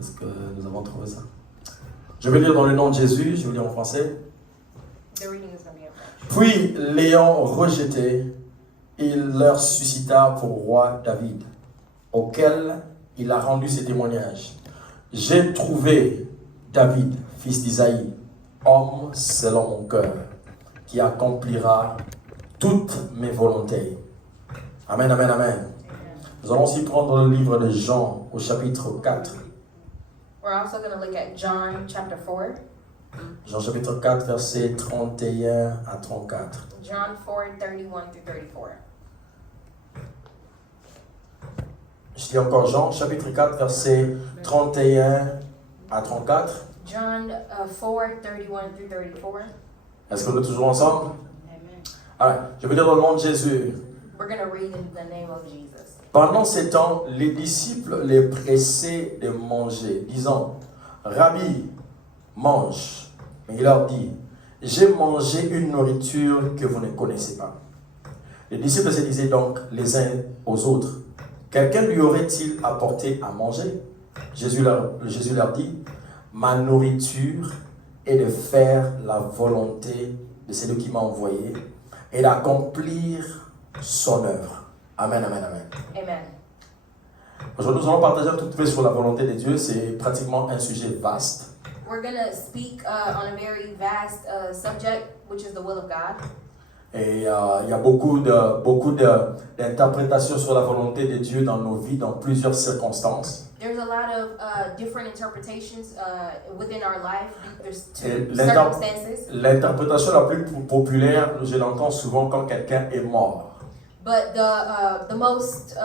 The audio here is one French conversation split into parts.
Est-ce que nous avons trouvé ça? Je vais lire dans le nom de Jésus, je vais lire en français. The reading is going to be in French. Puis, l'ayant rejeté, il leur suscita pour roi David, auquel il a rendu ses témoignages. J'ai trouvé David, fils d'Isaïe, homme selon mon cœur, qui accomplira toutes mes volontés. Amen, amen, amen. Nous allons aussi prendre le livre de Jean au chapitre 4. We're also going to look at John chapter 4. Jean chapitre 4, versets 31 à 34. John 4, 31 through 34. Je dis encore Jean chapitre 4, versets 31 à 34. John 4, 31 through 34. Est-ce que nous sommes toujours ensemble? Amen. Allez, je vais dire dans le nom de Jésus. We're going to read in the name of Jesus. Pendant ces temps, les disciples les pressaient de manger, disant, Rabbi, mange. Mais il leur dit, j'ai mangé une nourriture que vous ne connaissez pas. Les disciples se disaient donc les uns aux autres, quelqu'un lui aurait-il apporté à manger? Jésus leur dit, ma nourriture est de faire la volonté de celui qui m'a envoyé et d'accomplir son œuvre. Amen, amen, amen. Amen. Aujourd'hui, nous allons partager un tout petit peu sur la volonté de Dieu. C'est pratiquement un sujet vaste. We're going to speak on a very vast subject, which is the will of God. Et il y a beaucoup d'interprétations sur la volonté de Dieu dans nos vies, dans plusieurs circonstances. There's a lot of different interpretations within our life. There's Et circumstances. l'interprétation la plus populaire, je l'entends souvent quand quelqu'un est mort. But the most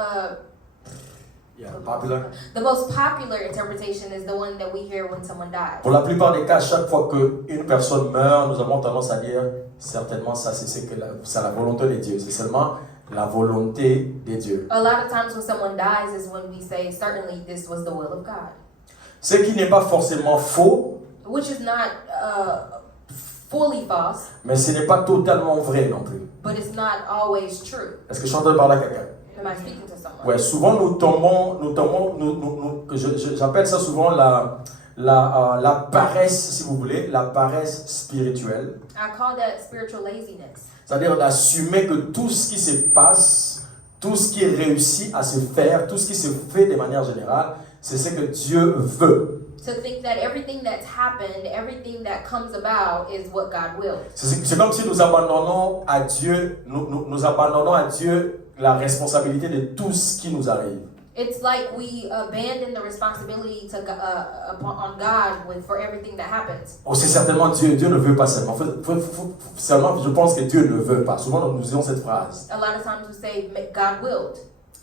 the most popular interpretation is the one that we hear when someone dies. Pour la plupart des cas, chaque fois qu'une personne meurt, nous avons tendance à dire certainement ça, c'est la volonté de Dieu. C'est seulement la volonté de Dieu. A lot of times when someone dies is when we say, certainly this was the will of God. Ce qui n'est pas forcément faux, Which is not fully false, mais ce n'est pas totalement vrai non plus. but it's not always true. Est-ce que je suis en train de parler à quelqu'un? Am I speaking to someone? Ouais, souvent nous tombons, j'appelle ça souvent la paresse, si vous voulez, la paresse spirituelle. I call that spiritual laziness. C'est-à-dire d'assumer que tout ce qui se passe, tout ce qui réussit à se faire, tout ce qui se fait de manière générale, c'est ce que Dieu veut. To think that everything that's happened, everything that comes about is what God wills. C'est comme si nous abandonnons à Dieu, nous abandonnons à Dieu la responsabilité de tout ce qui nous arrive. It's like we abandon the responsibility to on God for everything that happens. Oh, c'est certainement Dieu. Dieu ne veut pas seulement. Seulement, je pense que Dieu ne veut pas. Souvent, nous disons cette phrase. A lot of times we say God willed.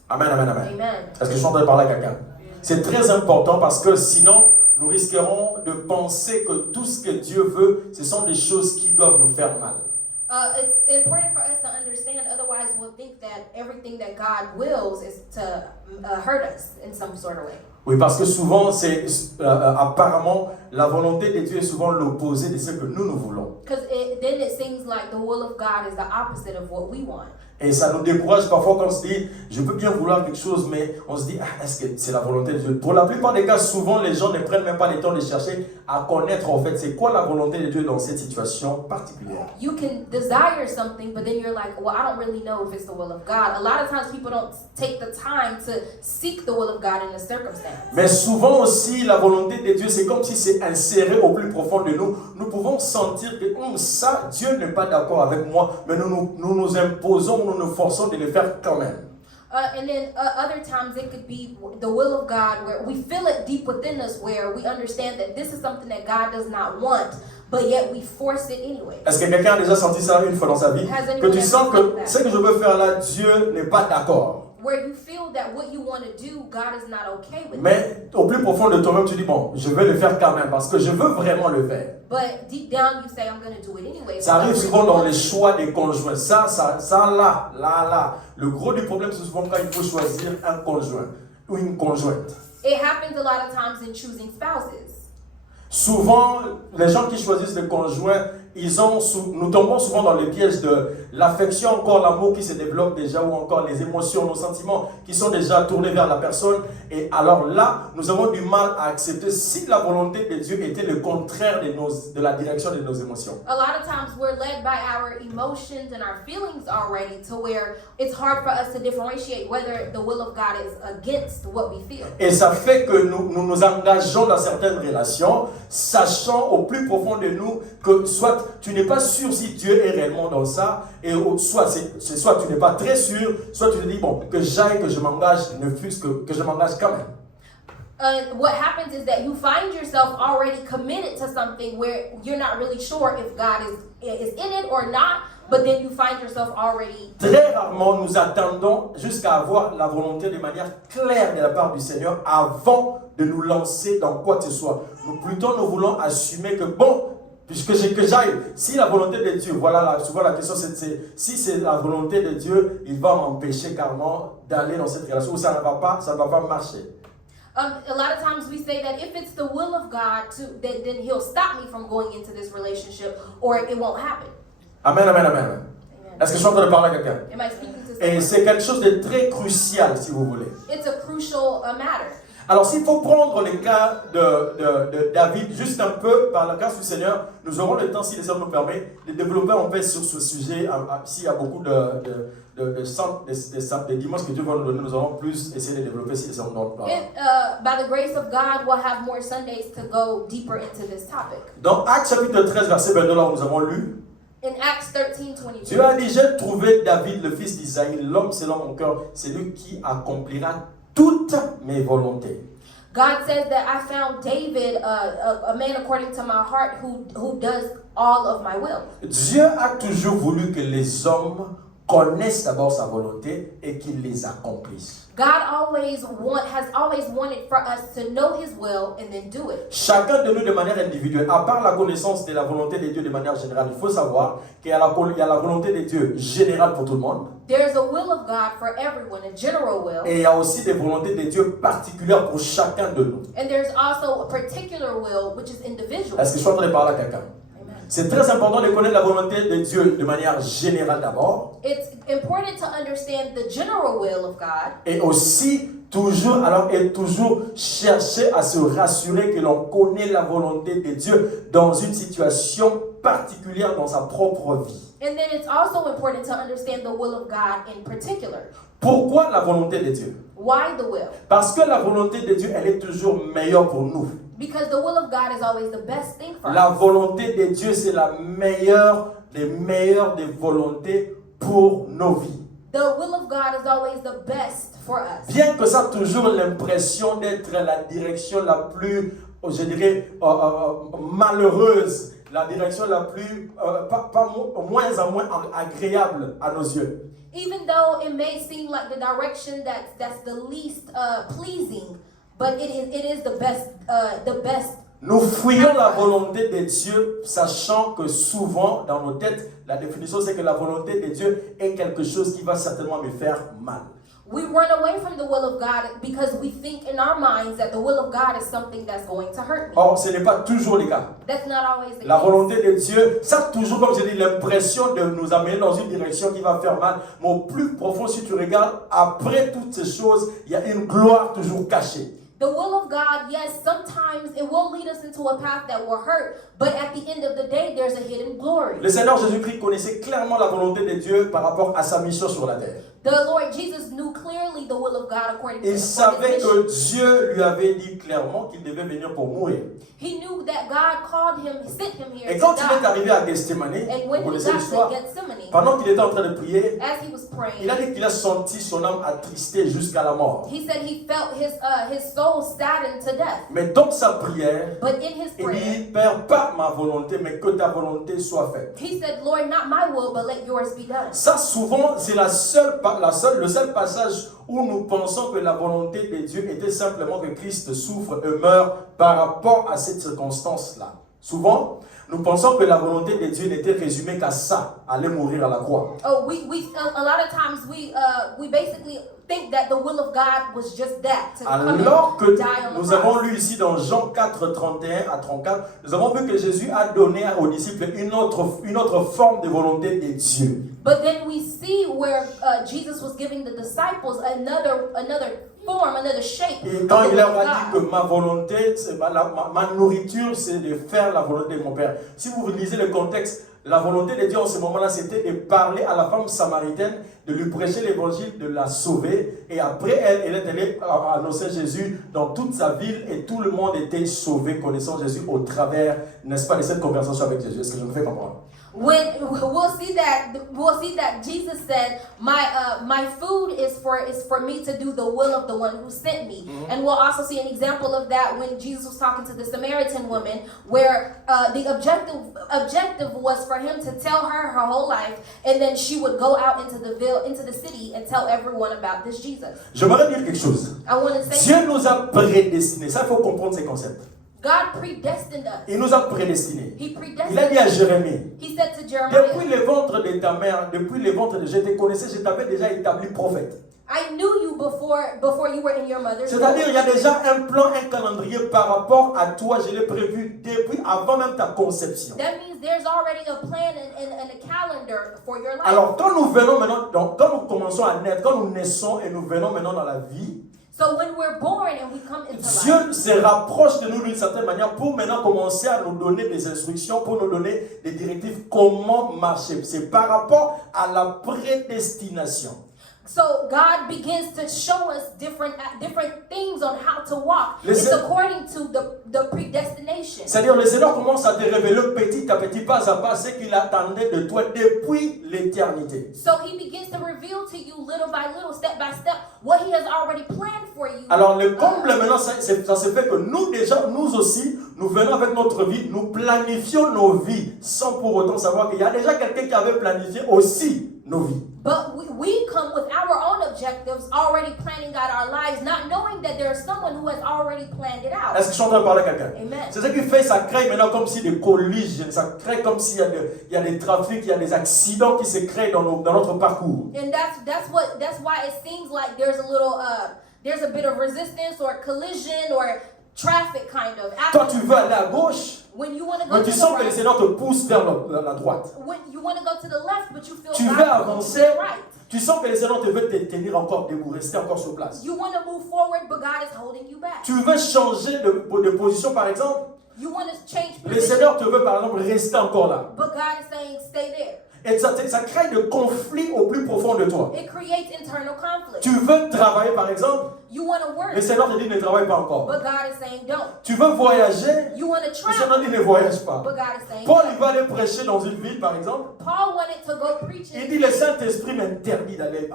Amen, amen, amen. Amen. Est-ce que je suis en train de parler à quelqu'un? C'est très important parce que sinon, nous risquerons de penser que tout ce que Dieu veut, ce sont des choses qui doivent nous faire mal. It's important for us to understand, otherwise we'll think that everything that God wills is to hurt us in some sort of way. Oui, parce que souvent, apparemment, la volonté de Dieu est souvent l'opposé de ce que nous voulons. Because then it seems like the will of God is the opposite of what we want. Et ça nous décourage parfois quand on se dit, je peux bien vouloir quelque chose, mais on se dit, est-ce que c'est la volonté de Dieu? Pour la plupart des cas, souvent, les gens ne prennent même pas le temps de chercher à connaître, en fait, c'est quoi la volonté de Dieu dans cette situation particulière. You can desire something, but then you're like, well, I don't really know if it's the will of God. A lot of times people don't take the time to seek the will of God in a circumstance. Mais souvent aussi, la volonté de Dieu, c'est comme si c'est inséré au plus profond de nous. Nous pouvons sentir que ça, Dieu n'est pas d'accord avec moi, mais nous imposons, nous nous forçons de le faire quand même. And then other times it could be the will of God, where we feel it deep within us, where we understand that this is something that God does not want, but yet we force it anyway. Est-ce que quelqu'un a déjà senti ça une fois dans sa vie? Que tu sens que ce que je veux faire là, Dieu n'est pas d'accord. Where you feel that what you want to do, God is not okay with it. Mais au plus profond de toi-même, tu dis, bon, je vais le faire quand même parce que je veux vraiment le faire. But deep down you say, I'm going to do it anyway. Ça arrive souvent dans les choix des conjoints. Ça, là. Le gros du problème, c'est souvent quand il faut choisir un conjoint ou une conjointe. It happens a lot of times in choosing spouses. Souvent, les gens qui choisissent le conjoint, nous tombons souvent dans le piège de l'affection, encore l'amour qui se développe déjà, ou encore les émotions, nos sentiments qui sont déjà tournés vers la personne. Et alors là, nous avons du mal à accepter si la volonté de Dieu était le contraire de la direction de nos émotions. A lot of times we're led by our emotions and our feelings already to where it's hard for us to differentiate whether the will of God is against what we feel. Et ça fait que nous nous engageons dans certaines relations, sachant au plus profond de nous que soit tu n'es pas sûr si Dieu est réellement dans ça, et soit tu n'es pas très sûr, soit tu te dis bon, que j'aille, que je m'engage, ne fût-ce que je m'engage quand même. What happens is that you find yourself already committed to something where you're not really sure if God is in it or not, but then you find yourself already. Très rarement nous attendons jusqu'à avoir la volonté de manière claire de la part du Seigneur avant de nous lancer dans quoi que ce soit. Nous voulons assumer que bon, puisque que j'aille, si la volonté de Dieu, souvent la question c'est si c'est la volonté de Dieu, il va m'empêcher carrément d'aller dans cette relation, ou ça ne va pas marcher. A lot of times we say that if it's the will of God then He'll stop me from going into this relationship, or it won't happen. Amen, amen, amen. Amen. Est-ce que je suis en train de parler à quelqu'un? Am I speaking to Et someone? c'est quelque chose de très crucial, si vous voulez. It's a crucial matter. Alors, s'il faut prendre le cas de David, juste un peu, par la grâce du Seigneur, nous aurons le temps, si le Seigneur nous permet, de développer un peu sur ce sujet. S'il y a beaucoup de dimanches que Dieu va nous donner, nous allons plus essayer de développer si le Seigneur nous parle. By the grace of God, we'll have more Sundays to go deeper into this topic. Dans Actes chapitre 13, verset 22, là où nous avons lu, In Acts 13:22, Dieu a dit, j'ai trouvé David, le fils d'Isaïe, l'homme selon mon cœur, c'est lui qui accomplira toutes mes volontés. God says that I found David, a man according to my heart, who does all of my will. Dieu a toujours voulu que les hommes connaissent d'abord sa volonté et qu'ils les accomplissent. God has always wanted for us to know His will and then do it. Chacun de nous de manière individuelle, à part la connaissance de la volonté de Dieu de manière générale, il faut savoir qu'il y a la volonté de Dieu générale pour tout le monde. There's a will of God for everyone, a general will. Et il y a aussi des volontés de Dieu particulières pour chacun de nous. And there's also a particular will, which is individual. Est-ce que je suis en train de parler à quelqu'un? Amen. C'est très important de connaître la volonté de Dieu de manière générale d'abord. It's important to understand the general will of God. Et aussi, toujours chercher à se rassurer que l'on connaît la volonté de Dieu dans une situation particulière dans sa propre vie. And then it's also important to understand the will of God in particular. Pourquoi la volonté de Dieu? Why the will? Parce que la volonté de Dieu, elle est toujours meilleure pour nous. Because the will of God is always the best thing for La us. volonté de Dieu, c'est la meilleure des volontés pour nos vies. The will of God is always the best for us. Bien que ça a toujours l'impression d'être la direction la plus, je dirais, malheureuse, la direction la plus, moins en moins agréable à nos yeux. Even though it may seem like the direction that's the least pleasing, but it is the best. Nous fuyons la volonté de Dieu, sachant que souvent, dans nos têtes, la définition c'est que la volonté de Dieu est quelque chose qui va certainement me faire mal. We run away from the will of God because we think in our minds that the will of God is something that's going to hurt me. Or, ce n'est pas toujours le cas. That's not always the La case. volonté de Dieu, ça a toujours, comme je dis, l'impression de nous amener dans une direction qui va faire mal. Mais au plus profond, si tu regardes, après toutes ces choses, il y a une gloire toujours cachée. The will of God, yes, sometimes it will lead us into a path that will hurt, but at the end of the day, there's a hidden glory. Le Seigneur Jésus-Christ connaissait clairement la volonté de Dieu par rapport à sa mission sur la terre. The Lord Jesus knew clearly the will of God according to Il his savait mission. que Dieu lui avait dit clairement qu'il devait venir pour mourir. He knew that God called him, sent him here Et to quand il est die. arrivé à Gethsemane, And vous when he connaissez got to l'histoire, Gethsemane, pendant qu'il était en train de prier, as he was il praying, a dit qu'il a senti son âme attristée jusqu'à la mort. he said he felt his soul saddened to death. Mais dans sa prière, But in his il prayer, dit, Père, pas ma volonté, mais que ta volonté soit faite. he said, Lord, not my will, but let yours be done. Ça, souvent, c'est le seul passage où nous pensons que la volonté de Dieu était simplement que Christ souffre et meure par rapport à cette circonstance-là. Souvent, nous pensons que la volonté de Dieu n'était résumée qu'à ça, aller mourir à la croix. Oh, a lot of times we basically think that the will of God was just that. To come Alors que and die on the nous cross. avons lu ici dans Jean 4, 31 à 34, nous avons vu que Jésus a donné aux disciples une autre forme de volonté de Dieu. But then we see where Jesus was giving the disciples another form, another shape. Et of quand the il will leur of a dit que God. ma volonté, ma nourriture, c'est de faire la volonté de mon Père. Si vous lisez le contexte, la volonté de Dieu en ce moment-là, c'était de parler à la femme samaritaine, de lui prêcher l'évangile, de la sauver. Et après, elle est allée annoncer Jésus dans toute sa ville et tout le monde était sauvé, connaissant Jésus au travers, n'est-ce pas, de cette conversation avec Jésus. Est-ce que je me fais comprendre? When we'll see that Jesus said, my food is for me to do the will of the one who sent me. Mm-hmm. And we'll also see an example of that when Jesus was talking to the Samaritan woman, where the objective was for him to tell her whole life, and then she would go out into the city and tell everyone about this Jesus. J'aimerais dire quelque chose. I want to say Dieu nous a prédestinés. Ça, il faut comprendre ces concepts. God predestined us. Il nous a prédestinés. He Il predestined a dit à us. Jérémie, He said to Jeremiah, depuis le ventre de ta mère, depuis le ventre de je te connaissais, je t'avais déjà établi prophète. I knew you before you were in your mother's womb. C'est-à-dire, il y a déjà un plan, un calendrier par rapport à toi. Je l'ai prévu depuis avant même ta conception. That means there's already a plan and a calendar for your life. Alors, quand nous venons maintenant, donc, quand nous commençons à naître, quand nous naissons et nous venons maintenant dans la vie, So when we're born and we come into life, Dieu se rapproche de nous d'une certaine manière pour maintenant commencer à nous donner des instructions, pour nous donner des directives, comment marcher. C'est par rapport à la prédestination. so God begins to show us different things on how to walk. Listen. It's according to the predestination. C'est-à-dire, le Seigneur commence à te révéler petit à petit, pas à pas, ce qu'il attendait de toi depuis l'éternité. So He begins to reveal to you little by little, step by step, what He has already planned for you. Alors, le comble maintenant, ça se fait que nous déjà, nous aussi, nous venons avec notre vie, nous planifions nos vies sans pour autant savoir qu'il y a déjà quelqu'un qui avait planifié aussi nos vies. But we come with our own objectives, already planning out our lives, not knowing that there's someone who has already planned it out. Est-ce que je suis en train de parler à quelqu'un? Amen. C'est ce qui fait, ça crée maintenant comme si des collisions, ça crée comme s'il y a des trafics, il y a des accidents qui se créent dans notre parcours. And that's why it seems like there's a bit of resistance or collision or traffic kind of. Toi, tu veux aller à gauche, When you want to go mais to tu the sens que le right, Seigneur te pousse vers la droite. when you want to go to the left, but you feel Tu God veux pulling you to avancer, the right. tu sens que le Seigneur te veut te tenir encore debout, rester encore sur place. You want to move forward, but God is holding you back. Tu veux changer de position, par exemple, You want to change le position, Seigneur te veut, par exemple, rester encore là. but God is saying stay there. Et ça crée des conflits au plus profond de toi. It creates internal conflict. Tu veux travailler, par exemple, You want to work, le Seigneur te dit ne travaille pas encore. but God is saying don't. Tu veux voyager, You want to le Seigneur travel, dit ne voyage pas. but God is saying Paul, no. il va aller prêcher dans une ville, par exemple. Paul wanted to go preach Il in dit le Saint-Esprit m'interdit d'aller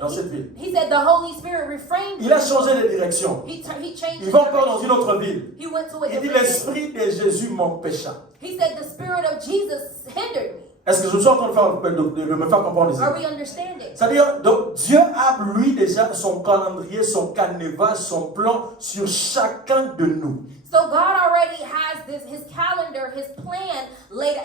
dans cette ville. He said the Holy Spirit refrained Il a him. changé de direction. He changed Il his va encore dans direction. une autre ville. He went to a Il dit different city. l'Esprit de Jésus m'empêcha. He said the Spirit of Jesus hindered me. Est-ce que je suis en train de me faire comprendre ici? Are we understanding? C'est-à-dire, donc, Dieu a lui déjà son calendrier, son canevas, son plan sur chacun de nous. So God already has his calendar, his plan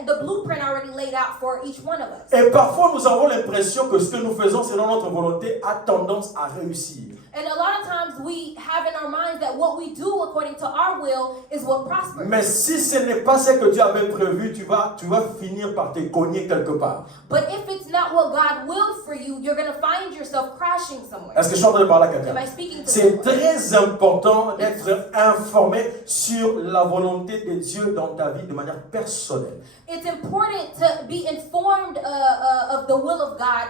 the blueprint already laid out for each one of us. Et parfois, nous avons l'impression que ce que nous faisons selon notre volonté a tendance à réussir. And a lot of times we have in our minds that what we do according to our will is what prospers. Mais si ce n'est pas ce que Dieu avait prévu, tu vas finir par te cogner quelque part. But if it's not what God willed for you, you're going to find yourself crashing somewhere. Est-ce que je suis en train de parler à Am I quelqu'un? speaking to C'est someone? très important d'être informé sur la volonté de Dieu dans ta vie de manière personnelle. It's important to be informed of the will of God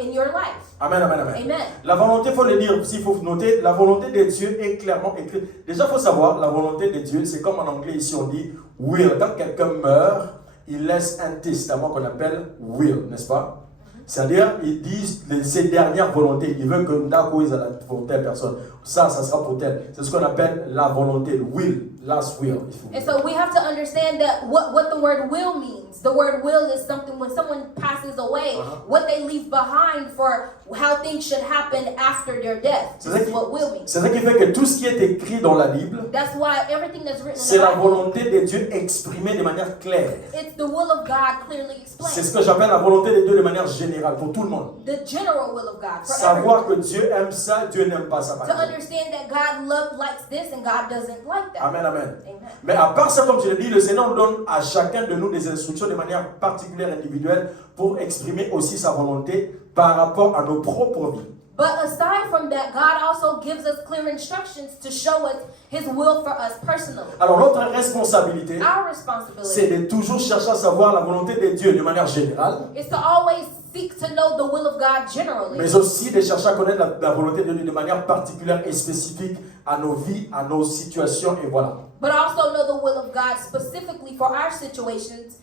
in your life. Amen, amen, amen. Amen. La volonté, il faut le dire, s'il faut noter, la volonté de Dieu est clairement écrite. Déjà, il faut savoir, la volonté de Dieu, c'est comme en anglais ici on dit will. Quand quelqu'un meurt, il laisse un testament qu'on appelle will, n'est-ce pas? C'est-à-dire, il dit ses dernières volontés. Il veut que Ndako ait la volonté de personne. Ça sera pour tel. C'est ce qu'on appelle la volonté, le will, last will. And so we have to understand that what the word will means. The word will is something when someone passes away, what they leave behind for how things should happen after their death. C'est This ça is what will means. c'est ça qui fait que tout ce qui est écrit dans la Bible, That's why everything that's written c'est in the la Bible, volonté de Dieu exprimée de manière claire. it's the will of God clearly C'est explained. ce que j'appelle la volonté de Dieu de manière générale pour tout le monde. The general will of God for Savoir everyone. que Dieu aime ça, Dieu n'aime pas ça. par To exemple. understand that God likes this and God doesn't like that. Amen, amen. Amen. Mais à part ça, comme je l'ai dit, le Seigneur nous donne à chacun de nous des instructions de manière particulière, individuelle, pour exprimer aussi sa volonté par rapport à nos propres vies. But aside from that, God also gives us clear instructions to show us His will for us personally. Alors notre responsabilité, Our c'est responsibility de toujours chercher à savoir la volonté de Dieu de manière générale, is to always seek to know the will of God generally, mais aussi de chercher à connaître la volonté de Dieu de manière particulière et spécifique à nos vies, à nos situations, et voilà. but also know the will of God specifically for our situations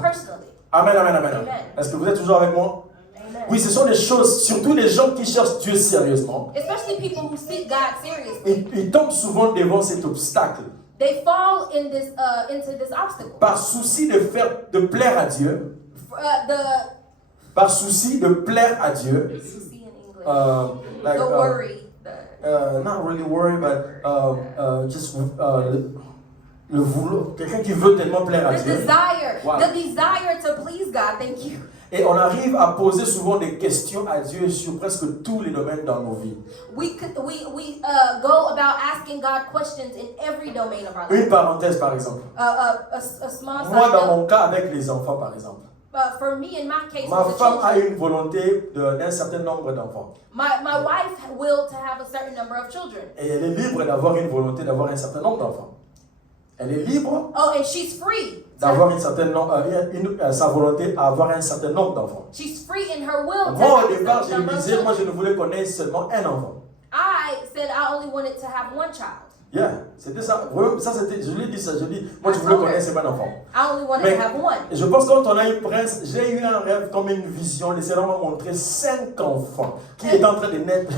personally. Amen, amen, amen. Amen. Est-ce que vous êtes toujours avec moi? Amen. Oui, ce sont des choses, surtout les gens qui cherchent Dieu sérieusement, Especially people who seek God seriously, ils tombent souvent devant cet obstacle. they fall in this into this obstacle. Par souci de plaire à Dieu, par souci de plaire à Dieu, See in English, like, the worry, not really worry, but just le vouloir, quelqu'un qui veut tellement plaire à the Dieu. desire, Wow. the desire to please God. Thank you. Et on arrive à poser souvent des questions à Dieu sur presque tous les domaines dans nos vies. We go about asking God questions in every domain of our life. Une parenthèse par exemple. A small Moi, side dans note, mon cas avec les enfants par exemple, for me in my case ma with the femme a children, une volonté d'un certain nombre d'enfants. my wife will to have a certain number of children. Et elle est libre d'avoir une volonté d'avoir un certain nombre d'enfants. Elle est libre Oh, and she's free. d'avoir sa volonté à avoir un certain nombre d'enfants. She's free in her will to Moi, have au a départ, certain je number me of disais, moi, je children. ne voulais connaître seulement un enfant. I said I only wanted to have one child. Yeah, c'était ça. Vraiment, ça c'était, je lui ai dit ça. Je lui ai dit, moi, je voulais connaître seulement un enfant. I only wanted Mais to have one. je pense que quand on a eu prince, j'ai eu un rêve comme une vision. Le Seigneur m'a montré 5 enfants qui étaient en train de naître.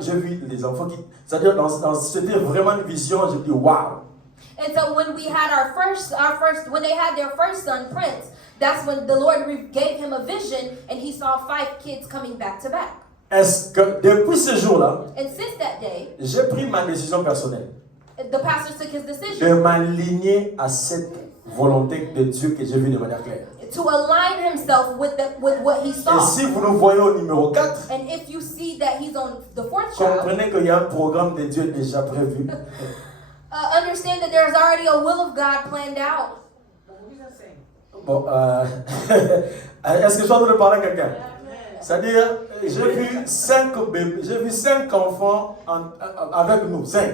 J'ai vu les enfants qui. C'est-à-dire, c'était vraiment une vision. J'ai dit, waouh! And so when we had when they had their first son, Prince, that's when the Lord gave him a vision and he saw 5 kids coming back to back. Est-ce que depuis ce jour-là, And since that day, j'ai pris ma décision personnelle the pastor took his de decision m'aligner à cette volonté de Dieu que j'ai vue de manière claire. to align himself with what he Et saw. si vous nous voyez au numéro 4, And if you see that he's on the 4th child, comprenez qu'il y a un programme de Dieu déjà prévu. understand that there's already a will of God planned out. Bon, est-ce que je suis en train de parler à quelqu'un? C'est-à-dire, j'ai vu 5 bébés, j'ai vu 5 enfants avec nous, 5.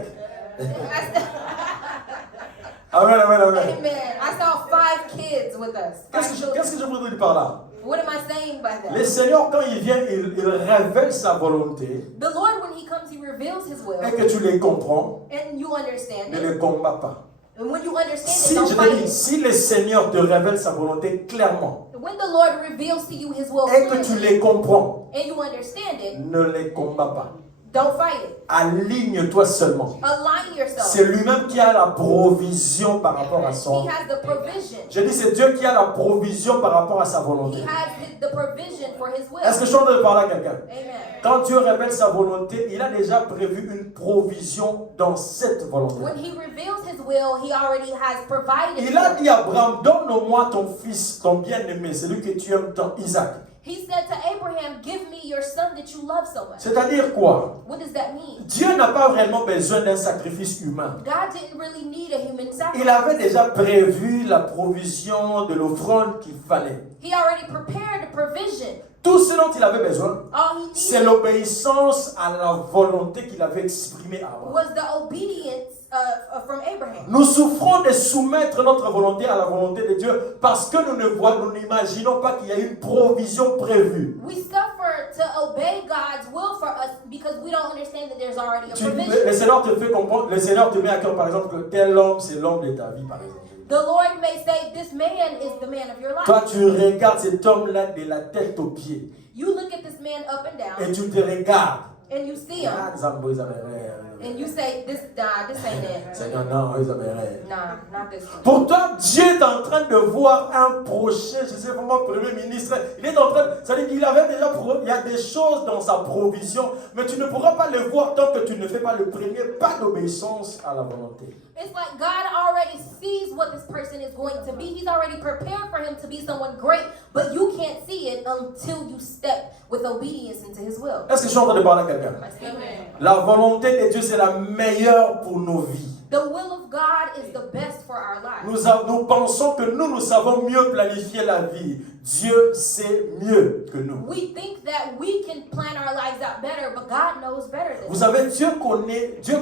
Amen, amen, amen. Amen. I saw 5 kids with us. 5 Qu'est-ce children. que je voudrais dire par là? What am I saying by that? Le Seigneur, quand il vient, il révèle sa volonté The Lord, when He comes, He reveals His will, et que tu les comprends, and you understand ne it. les combats pas. And when you understand Si, it, don't je te fight dis, it. si le Seigneur te révèle sa volonté clairement When the Lord reveals to you His will et que tu clearly, les comprends, and you understand it, ne les combats pas. don't fight it. Aligne-toi seulement. Align yourself. C'est lui-même qui a la provision par rapport à He son. has the provision. Je dis, c'est Dieu qui a la provision par rapport à sa volonté. He has the provision for His will. Est-ce que je suis en train de parler à quelqu'un? Amen. Quand Dieu révèle sa volonté, il a déjà prévu une provision dans cette volonté. When He reveals His will, He already has provided. Il a for it. dit à Abraham, donne-moi ton fils, ton bien-aimé, celui que tu aimes tant, Isaac. He said to Abraham, "Give me your son that you love so much." C'est-à-dire quoi? What does that mean? Dieu n'a pas réellement besoin d'un sacrifice humain. God didn't really need a human Il sacrifice. avait déjà prévu la provision de l'offrande qu'il fallait. He already prepared a provision. Tout ce dont il avait besoin, All he c'est needed l'obéissance à la volonté qu'il avait exprimée à Abraham. was the obedience from Abraham. Nous souffrons de soumettre notre volonté à la volonté de Dieu parce que nous n'imaginons pas qu'il y a une provision prévue. We suffer to obey God's will for us because we don't understand that there's already a Le provision. Seigneur te fait comprendre, le Seigneur te met à cœur par exemple que tel homme c'est l'homme de ta vie par exemple. The Lord may say, "This man is the man of your Toi life." tu regardes cet homme-là de la tête aux pieds You look at this man up and down, et tu te regardes and you see them, and you say, this ain't it. Seigneur, non, ils avaient Nah, not this one. Pourtant, Dieu est en train de voir un prochain, je sais pas moi, Premier ministre. Il est en train, ça veut dire qu'il avait déjà, il y a des choses dans sa provision, mais tu ne pourras pas le voir tant que tu ne fais pas le premier pas d'obéissance à la volonté. It's like God already sees what this person is going to be. He's already prepared for him to be someone great, but you can't see it until you step with obedience into his will. Est-ce que je suis en train de parler à quelqu'un? Amen. La volonté de Dieu, c'est la meilleure pour nos vies. The will of God is the best for our lives. Nous pensons que nous savons mieux planifier la vie. Dieu sait mieux que nous. We think that we can plan our lives out better, but God knows better than Vous us. savez, Dieu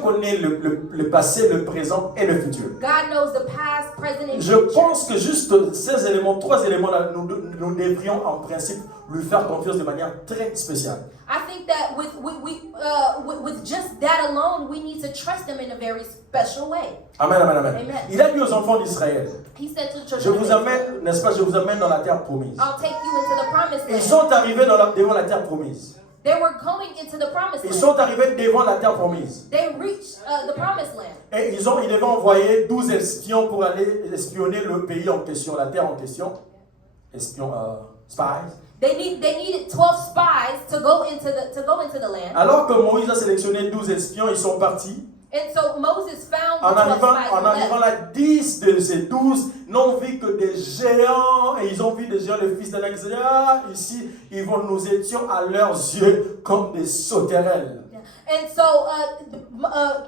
connaît le passé, le présent et le futur. God knows the past, present, and Je future. pense que juste ces éléments, 3 éléments-là, nous devrions en principe lui faire confiance de manière très spéciale. I think that with just that alone, we need to trust him in a very special way. Amen, amen, amen. Amen. Il a dit aux enfants d'Israël, He said to the children je of vous Israel, amène, n'est-ce pas, je vous amène dans la terre promise. I'll take you into the promised Ils land. sont arrivés devant la terre promise. They were going into the promised Ils land. sont arrivés devant la terre promise. They reached the promised land. Et ils devaient envoyer 12 espions pour aller espionner le pays en question, la terre en question. Espions, spies. They needed 12 spies to go into the land. Alors que Moïse a sélectionné 12 espions, ils sont partis. And so Moses found En the 12 spies arrivant and left. là, 10 de ces 12 n'ont vu que des géants. Et ils ont vu des géants, les fils d'Anak. Ils disaient, ah, ici, nous étions à leurs yeux comme des sauterelles. And so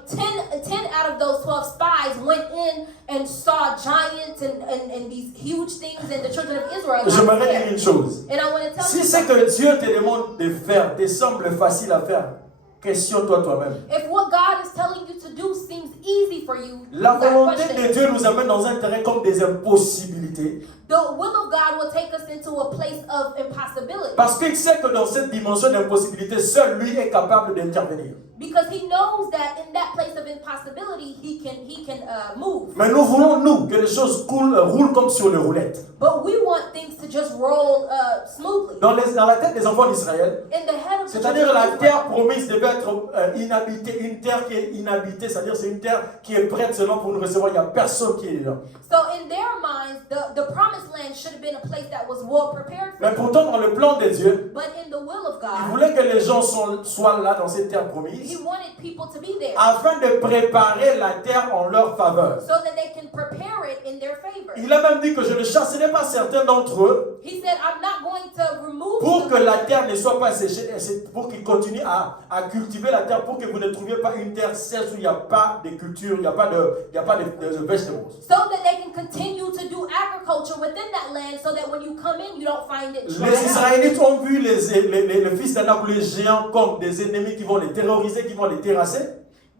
10 out of those 12 spies went in and saw giants and these huge things, and the children of Israel got J'aimerais dire scared. une chose. And I want to tell Si you c'est something. que Dieu te demande de faire, te semble facile à faire, questionne-toi toi-même. If what God is telling you to do seems easy for you, La you gotta volonté question de it. Dieu nous amène dans un terrain comme des impossibilités. The will of God will take us into a place of impossibility. Parce qu'il sait que dans cette dimension d'impossibilité, seul lui est capable d'intervenir. Because he knows that in that place of impossibility, he can move. Mais nous voulons, nous, que les choses roulent comme sur les roulettes. But we want things to just roll smoothly. Dans la tête des enfants d'Israël, In the head of the c'est-à-dire children la of terre Israel, promise devait être inhabitée, une terre qui est inhabitée, c'est-à-dire c'est une terre qui est prête seulement pour nous recevoir, il n'y a personne qui est là. so in their minds, the promised land should have been a place that was well prepared for Mais them. pourtant, dans le plan de Dieu, But in the will of il God, voulait que les gens soient là dans cette terre promise he wanted people to be there afin de préparer la terre en leur faveur. so that they can prepare it in their favor. Il a même dit que je ne chasserai pas certains d'entre eux He said, I'm not going to remove pour que them la terre ne soit pas séchée, et c'est pour qu'ils continuent à cultiver la terre, pour que vous ne trouviez pas une terre sèche où il n'y a pas de culture, il n'y a pas de vegetables. so that they can continue to do agriculture within that land so that when you come in, you don't find it dry Les out. Israélites ont vu les fils d'Anak ou les géants comme des ennemis qui vont les terroriser, qui vont les terrasser.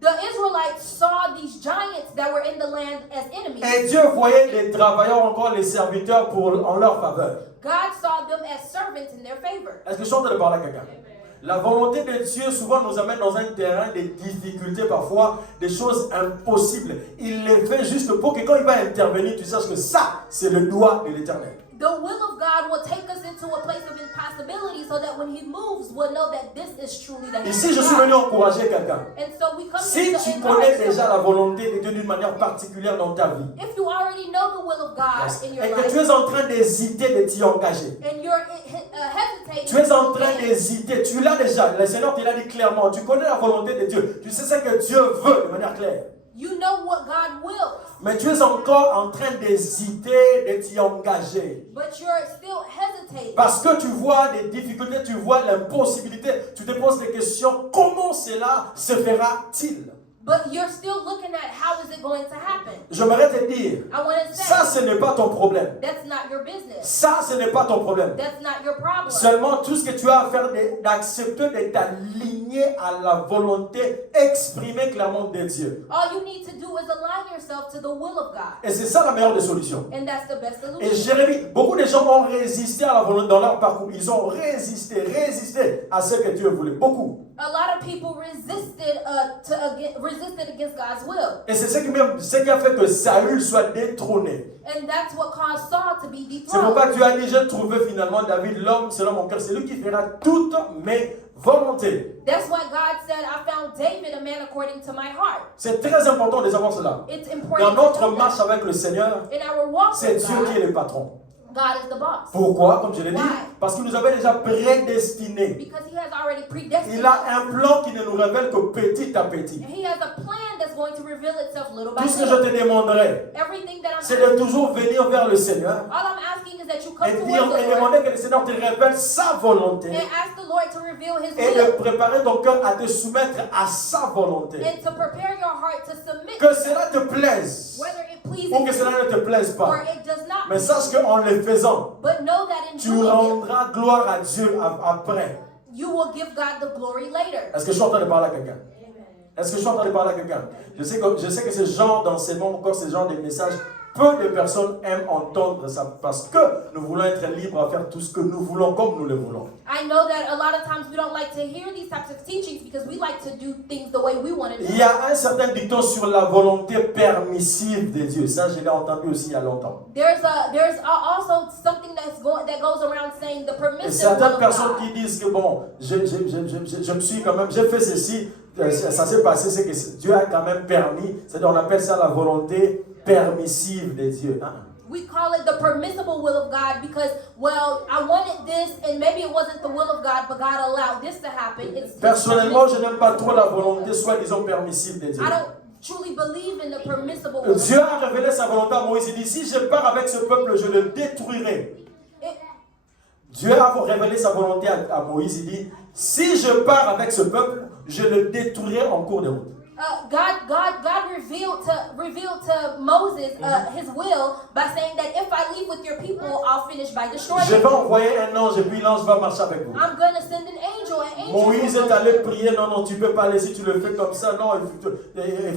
The Israelites saw these giants that were in the land as enemies. Et Dieu voyait les travailleurs, encore les serviteurs, en leur faveur. God saw them as servants in their favor. Est-ce que je suis en train de parler à quelqu'un? La volonté de Dieu souvent nous amène dans un terrain de difficultés, parfois des choses impossibles. Il les fait juste pour que quand il va intervenir, tu saches que ça, c'est le doigt de l'Éternel. The will of God will take us into a place of impossibility so that when he moves, we'll know that this is truly the hand Ici, of je suis God. venu encourager quelqu'un. And so we come Si here to tu encourage connais déjà someone. la volonté de Dieu d'une manière particulière dans ta vie, If you already know the will of God in your et que life, tu es en train d'hésiter de t'y engager, and you're hesitating, tu es en to train obey, d'hésiter, tu l'as déjà, le Seigneur te l'a dit clairement, tu connais la volonté de Dieu, tu sais ce que Dieu veut de manière claire, you know what God wills, mais tu es encore en train d'hésiter de t'y engager. but you're still hesitating. Parce que tu vois des difficultés, tu vois l'impossibilité, tu te poses des questions, comment cela se fera-t-il? But you're still looking at how is it going to happen. J'aimerais te dire, I want to say, ça ce n'est pas ton problème. that's not your business. Ça ce n'est pas ton problème. That's not your problem. Seulement tout ce que tu as à faire, d'accepter de t'aligner à la volonté exprimée clairement de Dieu. All you need to do is align yourself to the will of God. Et c'est ça la meilleure des solutions. And that's the best Et solution. Jérémie, beaucoup de gens ont résisté à la volonté dans leur parcours. Ils ont résisté à ce que Dieu voulait. Beaucoup. A lot of people resisted against God's will. Et c'est ce qui a fait que Saül soit détrôné. And that's what caused Saul to be C'est pourquoi dethroned. tu as dit, j'ai trouvé finalement David, l'homme selon mon cœur. C'est lui qui fera toutes mes volonté. That's why God said, I found David a man according to my heart. C'est très important de savoir cela. It's Dans important to notre know marche that. avec le Seigneur, In our walk c'est with Dieu qui est God, le patron. God is the boss. Pourquoi? Comme je l'ai dit, Why? parce qu'il nous avait déjà prédestinés. Because he has already predestined Il a us. un plan qui ne nous révèle que petit à petit. And he has a plan that's going to reveal itself little by Tout ce que je little. te demanderai, Everything that I'm c'est de asking, toujours venir vers le Seigneur all I'm asking is that you come et towards dire the et Lord demander que le Seigneur te révèle sa volonté and ask the Lord to reveal his et de will préparer ton cœur à te soumettre à sa volonté. and to prepare your heart to submit Que to cela te plaise whether it pleases ou que you cela ne te plaise or pas. it does not Mais please sache you. qu'en le faisant, But know that in tu doing it, rendras gloire à Dieu après. you will give God the glory later. Est-ce que je suis en train de parler à quelqu'un? Est-ce que je suis en train de parler à quelqu'un? Je sais que ce genre d'enseignement, encore ce genre de messages, peu de personnes aiment entendre ça parce que nous voulons être libres à faire tout ce que nous voulons comme nous le voulons. I know that a lot of times we don't like to hear these types of teachings because we like to do things the way we want to do. Il y a un certain dicton sur la volonté permissive de Dieu. Ça, je l'ai entendu aussi il y a longtemps. There's also something that goes around saying the Et permissive will certaines of personnes God. qui disent que bon, je me suis quand même, j'ai fait ceci, ça s'est passé, c'est que Dieu a quand même permis. C'est-à-dire, on appelle ça la volonté permissive de Dieu. Hein? We call it the permissible will of God because, well, I wanted this and maybe it wasn't the will of God, but God allowed this to happen. It's Personnellement, je n'aime pas trop la volonté soi-disant permissive de Dieu. I don't truly believe in the permissible will of Dieu a God. révélé sa volonté à Moïse. Il dit, si je pars avec ce peuple, je le détruirai. Dieu a révélé sa volonté à Moïse. Il dit, si je pars avec ce peuple, je le détruirai en cours de route. God revealed to Moses his will by saying that if I leave with your people, I'll finish by destroying Je vais them. envoyer un ange et puis l'ange va marcher avec vous. I'm going to send an angel. Moïse est allé prier, non, tu peux pas aller si tu le fais comme ça, non,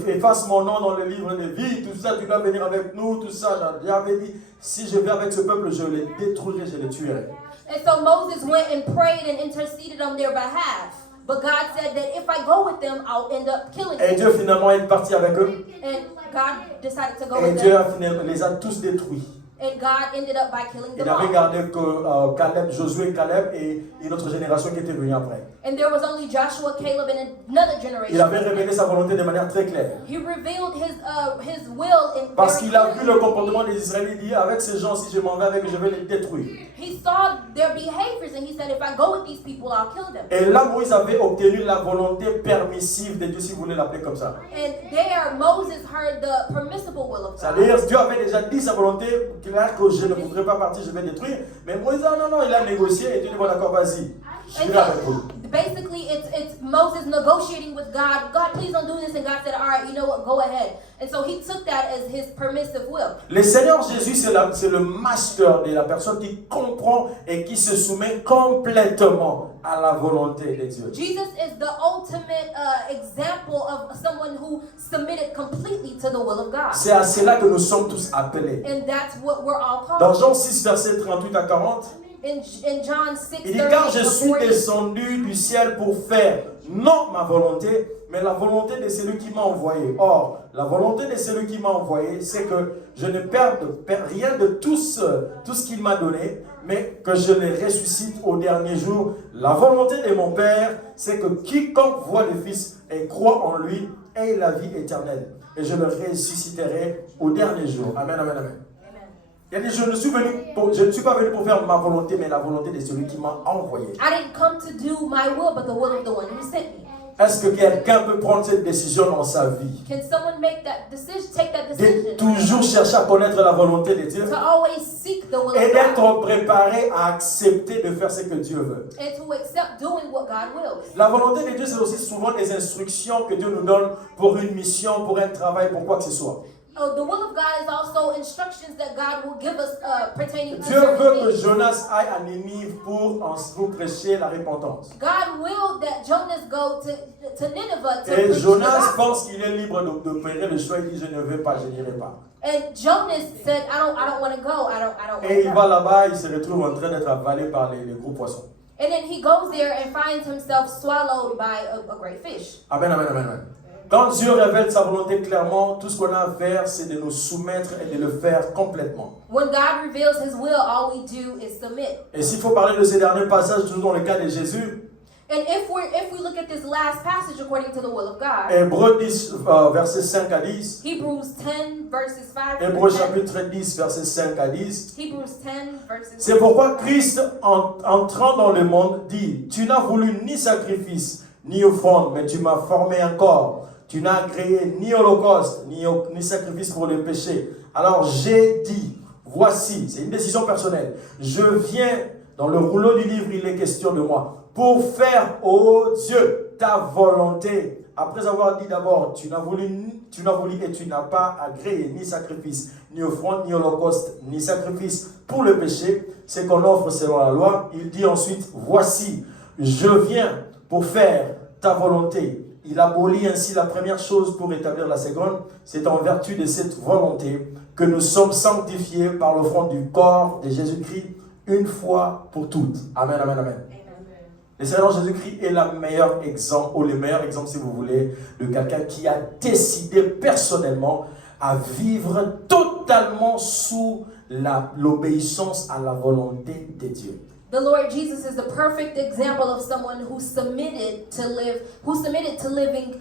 efface mon nom dans le livre de vie, tout ça, tu dois venir avec nous, tout ça. Dieu avait dit, si je vais avec ce peuple, je les détruirai, je les tuerai. And so Moses went and prayed and interceded on their behalf. But God said that if I go with them, I'll end up killing Et them. Dieu finalement est parti avec eux. And God decided to go Et with Dieu them. les a tous détruits. And God ended up by killing Il them n'avait all. gardé que Caleb, Josué, Caleb et une autre génération qui était venue après. And there was only Joshua, Caleb, and another Il generation. avait révélé sa volonté de manière très claire. He revealed his will in Parce very qu'il a vu clearly. le comportement des Israélites, il dit, avec ces gens, si je m'en vais avec eux, je vais les détruire. He saw their behaviors and he said, if I go with these people, I'll kill them. Et là, Moïse avait obtenu la volonté permissive de Dieu, si vous voulez l'appeler comme ça. And there, Moses heard the permissible will of God. C'est-à-dire, Dieu avait déjà dit sa volonté, clair que je ne voudrais pas partir, je vais détruire. Mais Moïse, non, il a négocié et Dieu dit, bon d'accord, vas-y, je And vais avec vous. so, basically, it's Moses negotiating with God. God, please don't do this. And God said, all right, you know what, go ahead. And so he took that as his permissive will. Le Seigneur Jésus, c'est le master de la personne qui comprend et qui se soumet complètement à la volonté de Dieu. Jesus is the ultimate example of someone who submitted completely to the will of God. C'est à cela que nous sommes tous appelés. And that's what we're all Dans called. Jean 6, versets 38 à 40, In John 6, il dit, car je 38 to suis 40, descendu du ciel pour faire non ma volonté, mais la volonté de celui qui m'a envoyé. Or, la volonté de celui qui m'a envoyé, c'est que je ne perde rien de tout ce qu'il m'a donné, mais que je les ressuscite au dernier jour. La volonté de mon Père, c'est que quiconque voit le Fils et croit en lui ait la vie éternelle. Et je le ressusciterai au dernier jour. Amen, amen, amen. Il dit, je ne suis pas venu pour faire ma volonté, mais la volonté de celui qui m'a envoyé. I didn't come to do my will, but the will of the one who sent me. Est-ce que quelqu'un peut prendre cette décision dans sa vie? Can someone make that decision, take that De decision? toujours chercher à connaître la volonté de Dieu To always seek the will et of God d'être préparé à accepter de faire ce que Dieu veut. and to accept doing what God wills. La volonté de Dieu, c'est aussi souvent des instructions que Dieu nous donne pour une mission, pour un travail, pour quoi que ce soit. The will of God is also instructions that God will give us pertaining to Dieu veut certain que things. Jonas aille à Ninive pour prêcher la repentance. God willed that Jonas go to Nineveh to Et preach the Jonas gospel. pense qu'il est libre d'opérer le choix. Il dit, je ne vais pas, je n'irai pas. And Jonas said, I don't want to go. I don't Et il want va to go. là-bas, il se retrouve en train d'être avalé par les gros poissons. And then he goes there and finds himself swallowed by a great fish. Amen, amen, amen, amen. Quand Dieu révèle sa volonté clairement, tout ce qu'on a à faire, c'est de nous soumettre et de le faire complètement. When God reveals his will, all we do is submit. Et s'il faut parler de ces derniers passages, toujours dans le cas de Jésus, And if we look at this last passage according to the will of God, Hébreux 10, versets 5 à 10. Hebrews 10 verses 5 Hébreux to 10. chapitre 10, versets 5 à 10. Hebrews 10 verses C'est pourquoi Christ, entrant dans le monde, dit, tu n'as voulu ni sacrifice, ni offrande, mais tu m'as formé un corps. Tu n'as agréé ni holocauste, ni sacrifice pour le péché. Alors j'ai dit, voici, c'est une décision personnelle, je viens, dans le rouleau du livre, il est question de moi, pour faire, ô Dieu, ta volonté. Après avoir dit d'abord, tu n'as voulu et tu n'as pas agréé ni sacrifice, ni offrande, ni holocauste, ni sacrifice pour le péché, c'est qu'on offre selon la loi. Il dit ensuite, voici, je viens pour faire ta volonté. Il abolit ainsi la première chose pour établir la seconde. C'est en vertu de cette volonté que nous sommes sanctifiés par l'offrande du corps de Jésus-Christ une fois pour toutes. Amen, amen, amen. Le Seigneur Jésus-Christ est le meilleur exemple, ou le meilleur exemple, si vous voulez, de quelqu'un qui a décidé personnellement à vivre totalement sous l'obéissance à la volonté de Dieu. The Lord Jesus is the perfect example of someone who submitted to living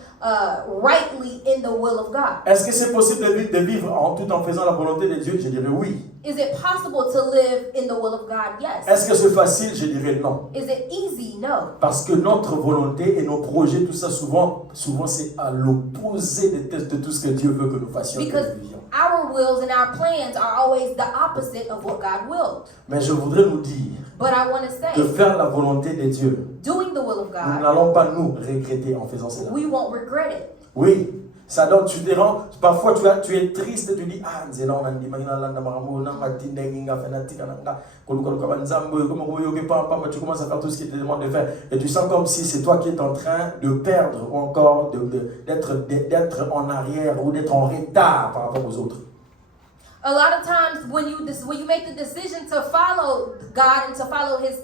rightly in the will of God. Est-ce que c'est possible de vivre tout en faisant la volonté de Dieu? Je dirais oui. Is it possible to live in the will of God? Yes. Est-ce que c'est facile? Je dirais non. Is it easy? No. Parce que notre volonté et nos projets, tout ça, souvent c'est à l'opposé de tout ce que Dieu veut que nous fassions. Because our wills and our plans are always the opposite of what God willed. Mais je voudrais nous dire But I want to de say, faire la volonté de Dieu. doing the will of Nous God, n'allons pas nous regretter en faisant cela. we won't regret it. Oui, ça donne, tu te rends, parfois tu es triste, tu dis, ah, tu commences à faire tout ce qu'il te demande de faire. Et tu sens comme si c'est toi qui es en train de perdre ou encore d'être en arrière ou d'être en retard par rapport aux autres. A lot of times when you make the decision to follow God and to follow His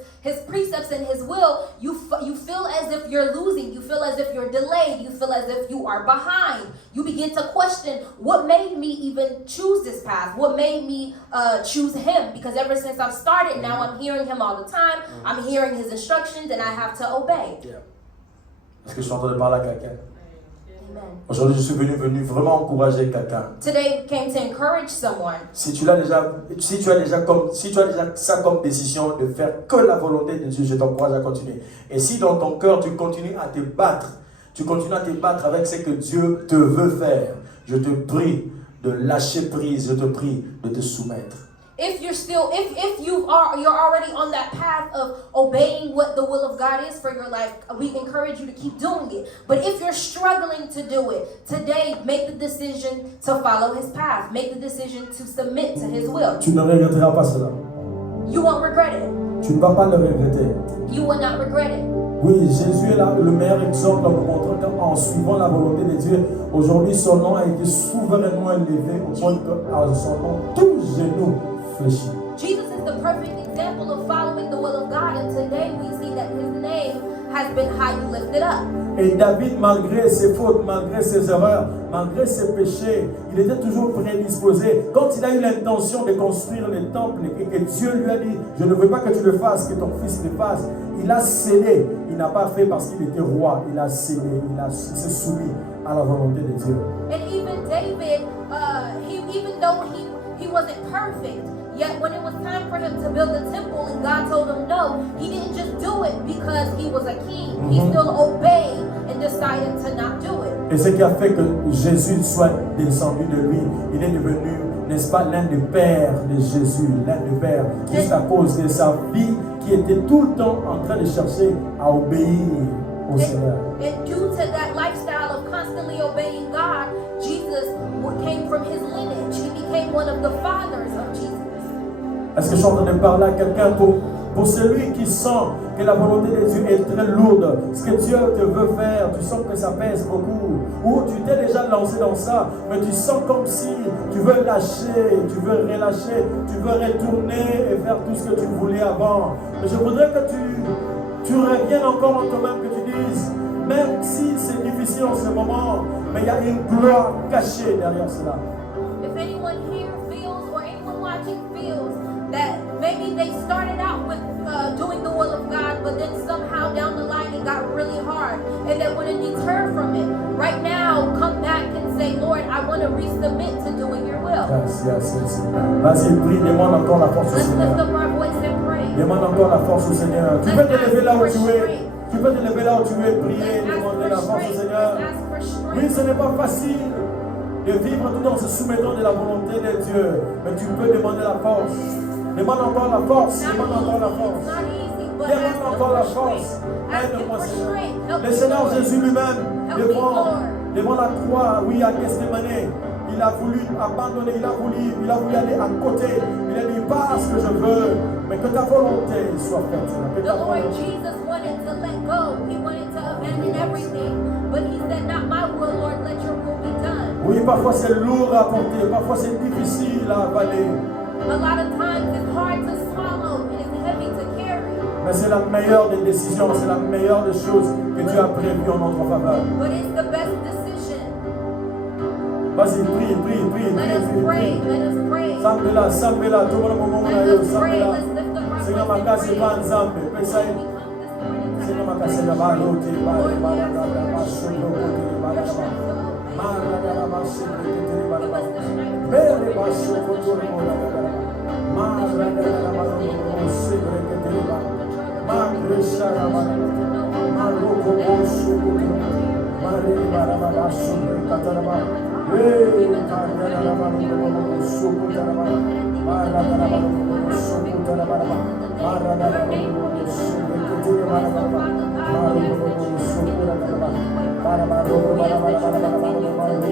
precepts and His will, you feel as if you're losing. You feel as if you're delayed. You feel as if you are behind. You begin to question, what made me even choose this path? What made me choose Him? Because ever since I've started, now I'm hearing Him all the time. I'm hearing His instructions and I have to obey. Yeah. Est-ce que je suis en train de parler à quelqu'un? Amen. Aujourd'hui, je suis venu vraiment encourager quelqu'un. Today came to encourage someone. Si tu as déjà ça comme décision de faire que la volonté de Dieu, je t'encourage à continuer. Et si dans ton cœur tu continues à te battre avec ce que Dieu te veut faire, je te prie de lâcher prise, je te prie de te soumettre. If you're already on that path of obeying what the will of God is for your life, we encourage you to keep doing it. But if you're struggling to do it, today make the decision to follow His path. Make the decision to submit to His will. Tu ne regretteras pas cela. You won't regret it. Tu ne vas pas le regretter. You will not regret it. Oui, Jésus est là, le meilleur exemple en nous montrant qu'en suivant la volonté de Dieu, aujourd'hui son nom a été souverainement élevé au point qu'à son nom, tout genou fléchit. Jesus is the perfect example of following the will of God, and today we see that His name has been highly lifted up. Et David, malgré ses fautes, malgré ses erreurs, malgré ses péchés, il était toujours prédisposé. Quand il a eu l'intention de construire le temple et que Dieu lui a dit, je ne veux pas que tu le fasses, que ton fils le fasse, il a cédé. Il n'a pas fait parce qu'il était roi, il a cédé, il s'est soumis à la volonté de Dieu. And even David, even though he wasn't perfect, yet when it was time for him to build a temple and God told him no, he didn't just do it because he was a king. He still obeyed and decided to not do it. Et ce qui a fait que Jésus soit descendu de lui, il est devenu, n'est-ce pas, l'un des pères de Jésus, l'un des pères, juste à cause de sa vie qui était tout le temps en train de chercher à obéir au Seigneur. And due to that lifestyle of constantly obeying God, Jesus came from his lineage. He became one of the fathers of Jesus. Est-ce que je suis en train de parler à quelqu'un pour celui qui sent que la volonté de Dieu est très lourde, ce que Dieu te veut faire, tu sens que ça pèse beaucoup, ou tu t'es déjà lancé dans ça, mais tu sens comme si tu veux lâcher, tu veux relâcher, tu veux retourner et faire tout ce que tu voulais avant. Mais je voudrais que tu reviennes encore en toi-même, que tu dises, même si c'est difficile en ce moment, mais il y a une gloire cachée derrière cela. If anyone here feels, or anyone watching feels, that maybe they started out with doing the will of God, but then somehow down the line it got resubmit to doing your will. Yes. Vas-y, prie, demande encore la force au Let's lift Seigneur. up our voice and pray. Demande encore la force au Seigneur. Tu peux te lever là où tu es. Tu peux te lever là où tu es, prier, Let's ask demander for la force au strength. Seigneur. Let's ask for Oui, strength. ce n'est pas facile de vivre tout en se soumettant de la volonté de Dieu. Mais tu peux demander la force. Demande encore la force. Demande encore la force. Not easy, but Demande ask encore la him for force. strength. Ask him Aide-moi, for Seigneur. strength. Help Le me, Seigneur Lord. Jésus lui-même, Help me, Lord. devant la croix, oui, à Gethsemane, il a voulu abandonner, il a voulu aller à côté. Il a dit, pas ce que je veux, mais que ta volonté soit faite. Que The ta Lord volonté. Jesus wanted to let go. He wanted to abandon everything. But he said, not my will, Lord, let your will be done. Oui, parfois c'est lourd à porter, parfois c'est difficile à avaler. A lot of times it's hard to swallow and it's heavy to carry. Mais c'est la meilleure des décisions, c'est la meilleure des choses que Dieu a prévues en notre faveur. But it's the best decision. Vas-y, prie. Let us pray. Let us pray. Sambela, tout le monde Let us pray. Let's lift up our Seigneur, voice makasi and pa pray. nzambe, pesa Lord, we come this morning to Seigneur, ask makasi for ya barote, strength. Lord, we ask for bale, your strength. Your strength to obey. Give us the strength to Bere obey. Give us basso the kotor strength mola to gara. obey. Mara gara bara segre ke deriva. Mare shara bara. Maro ko bosu kotor. Mare bara bara sobre kataraba. Hey, mara gara bara bosu kotaraba. Mara gara bara bosu kotaraba. Mara gara bara bosu kotaraba. Mara bosu kotaraba. Para bara bara bara bara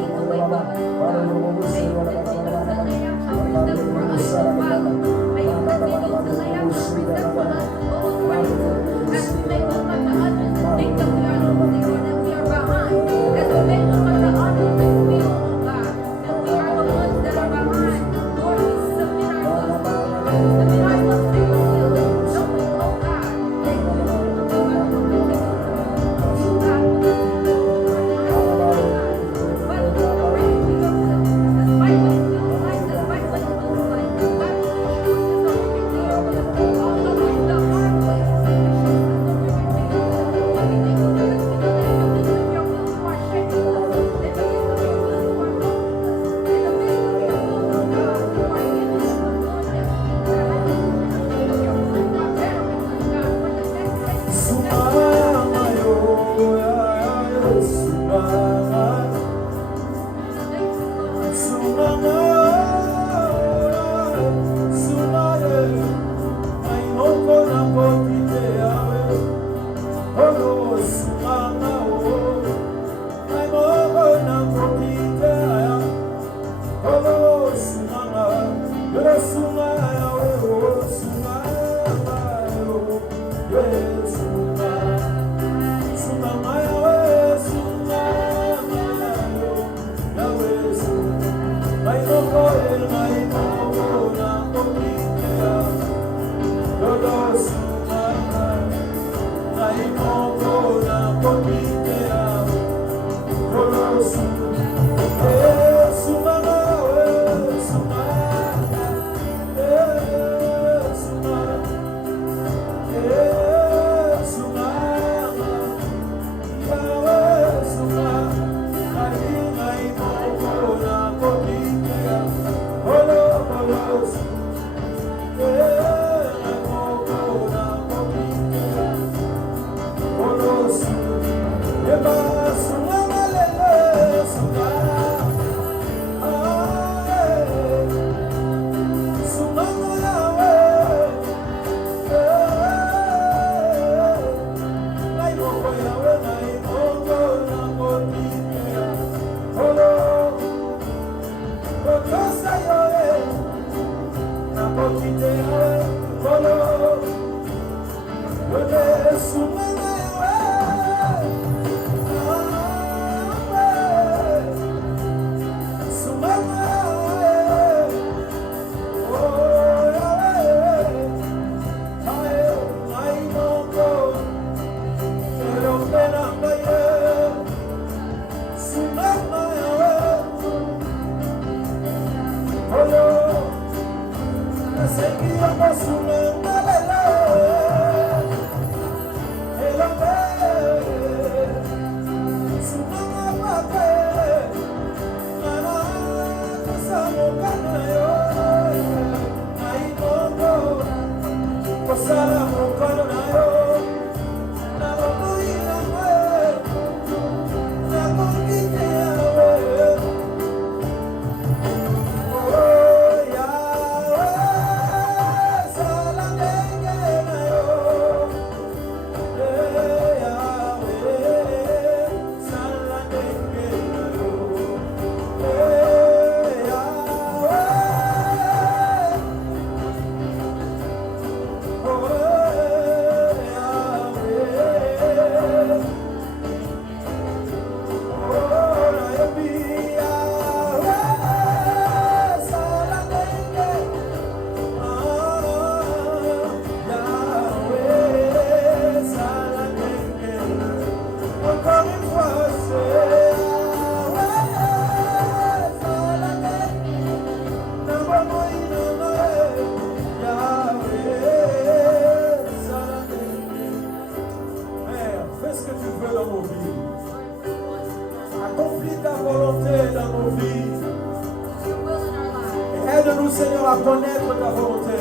Aide-nous, Seigneur, à connaître ta volonté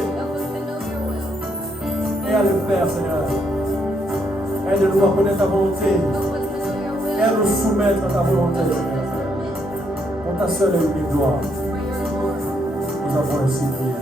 et à le faire, Seigneur. Aide-nous à connaître ta volonté et à nous soumettre à ta volonté, Seigneur. Pour ta seule et unique gloire. Nous avons ainsi prié.